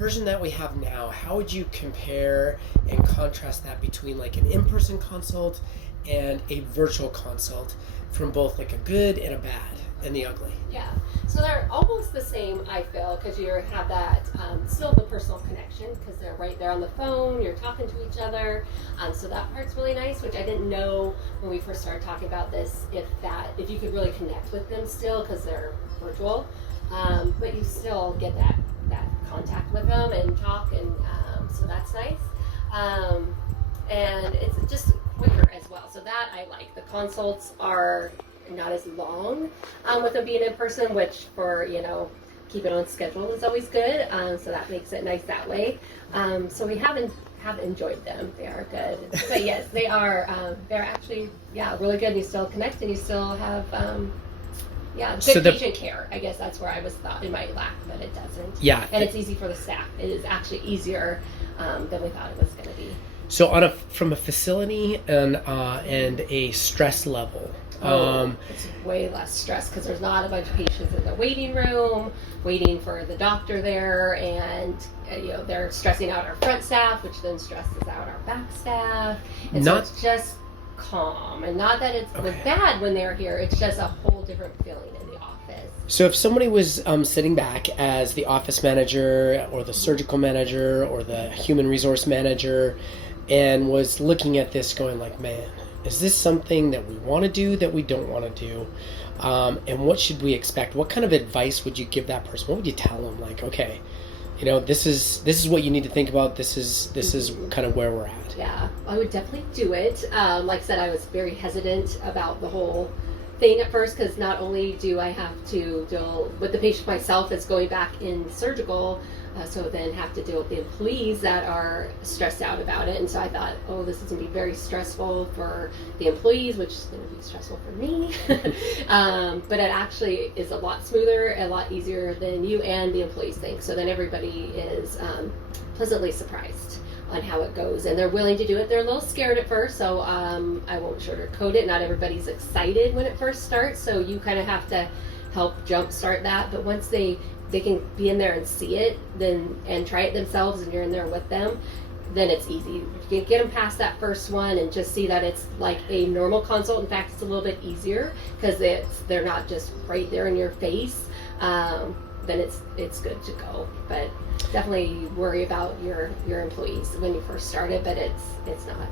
version that we have now, how would you compare and contrast that between like an in-person consult and a virtual consult, from both like a good and a bad and the ugly? Yeah, so they're almost the same, I feel, because you have that still the personal connection, because they're right there on the phone, you're talking to each other, so that part's really nice, which I didn't know when we first started talking about this, if you could really connect with them still, because they're virtual, but you still get that contact with them and talk, and so that's nice, and it's just quicker as well, so that I like. The consults are not as long with them being in person, which for keep it on schedule is always good, so that makes it nice that way. So we have enjoyed them. They are good, but yes, they are they're actually really good. You still connect and you still have good patient care. I guess that's where I was thought it might lack, but it doesn't. And it's easy for the staff. It is actually easier than we thought it was going to be. So from a facility and a stress level, it's way less stress, because there's not a bunch of patients in the waiting room waiting for the doctor there, and they're stressing out our front staff, which then stresses out our back staff, and so it's just calm. And not that it's bad when they're here, it's just a whole different feeling in the office. So if somebody was sitting back as the office manager or the surgical manager or the human resource manager and was looking at this going like, man, is this something that we want to do, that we don't want to do? And what should we expect? What kind of advice would you give that person? What would you tell them? Like, okay, this is what you need to think about. This is kind of where we're at. Yeah, I would definitely do it. Like I said, I was very hesitant about the whole thing at first, because not only do I have to deal with the patient myself as going back in surgical, so then have to deal with the employees that are stressed out about it. And so I thought, this is going to be very stressful for the employees, which is going to be stressful for me. But it actually is a lot smoother, a lot easier than you and the employees think. So then everybody is pleasantly surprised on how it goes, and they're willing to do it. They're a little scared at first, so I won't sugarcoat it. Not everybody's excited when it first starts, so you kind of have to help jumpstart that. But once they can be in there and see it, and try it themselves, and you're in there with them, then it's easy. You can get them past that first one and just see that it's like a normal consult. In fact, it's a little bit easier because they're not just right there in your face. Then it's good to go. But definitely worry about your employees when you first start it, but it's not